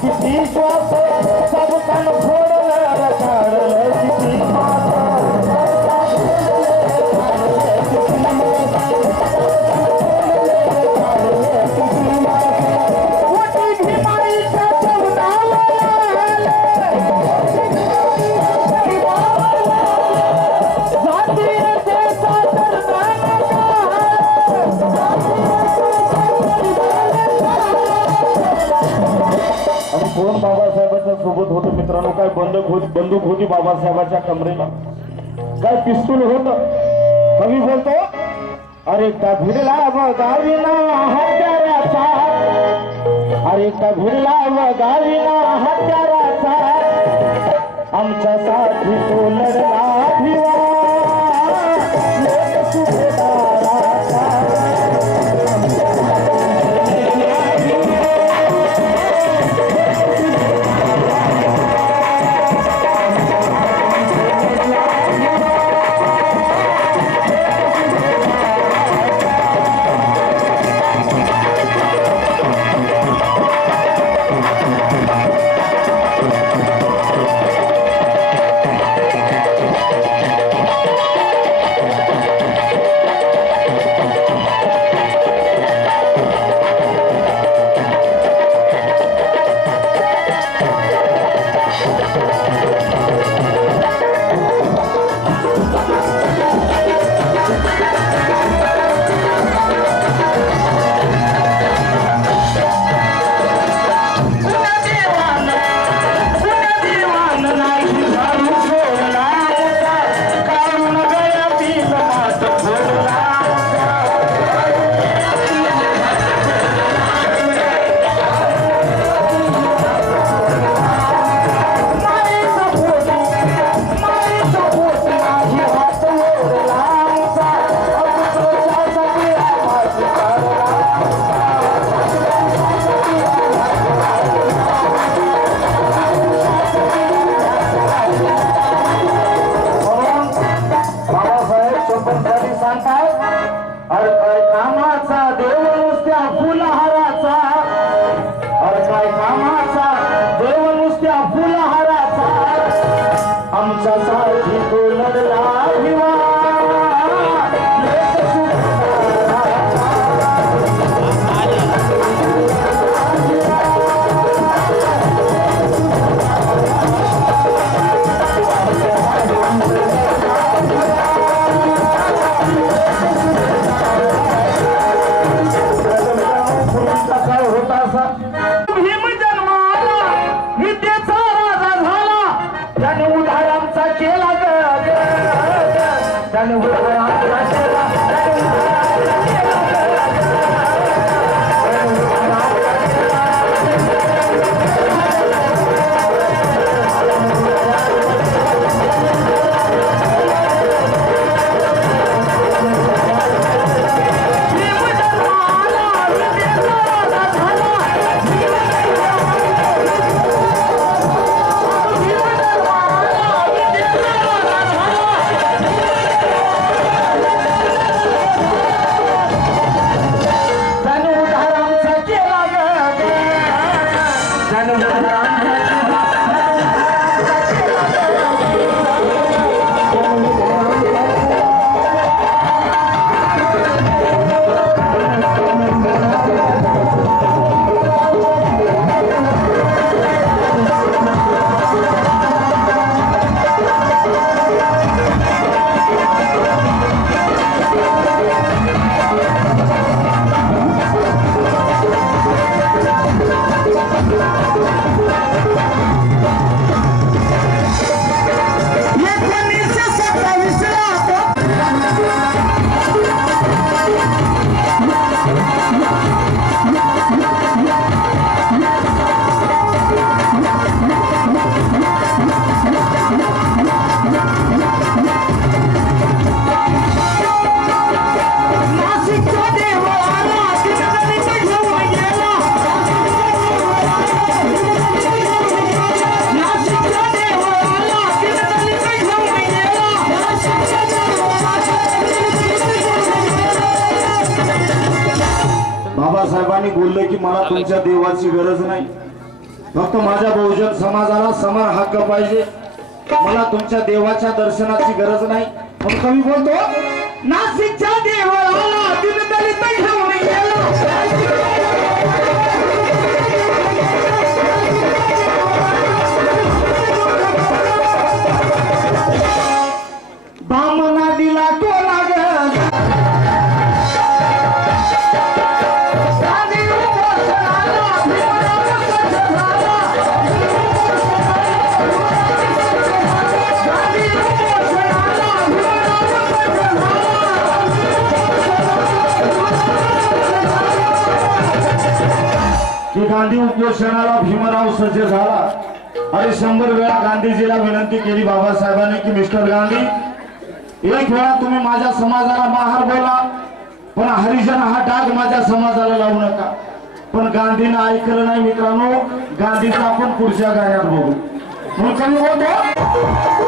se fizer सोबत होतो मित्रांनो. काय बंदूक होती बंदूक होती बाबासाहेबाच्या कमरेला. काय पिस्तूल होत. कवी बोलतो अरे कभिला बगाविना हत्याराचा. अरे कभिला बगाविना हत्याराचा. आमच्या साथी तो लढला চাচা dan untuk sekarang बाबासाहेबांनी बोललं की मला तुमच्या देवाची गरज नाही. फक्त माझ्या बहुजन समाजाला समान हक्क पाहिजे. मला तुमच्या देवाच्या दर्शनाची गरज नाही. फक्त मी बोलतो. नाशिकच्या देवाला बाम की गांधी उपोषणाला भीमराव सज्ज झाला. आणि शंभर वेळा गांधीजीला विनंती केली बाबासाहेबांनी की मिस्टर गांधी एक वेळा तुम्ही माझ्या समाजाला महार बोला पण हरिजन हा डाग माझ्या समाजाला लावू नका. पण गांधीनं ऐकलं नाही मित्रांनो गांधीचं आपण पुढच्या गाण्यात बघू. म्हणून कमी होतो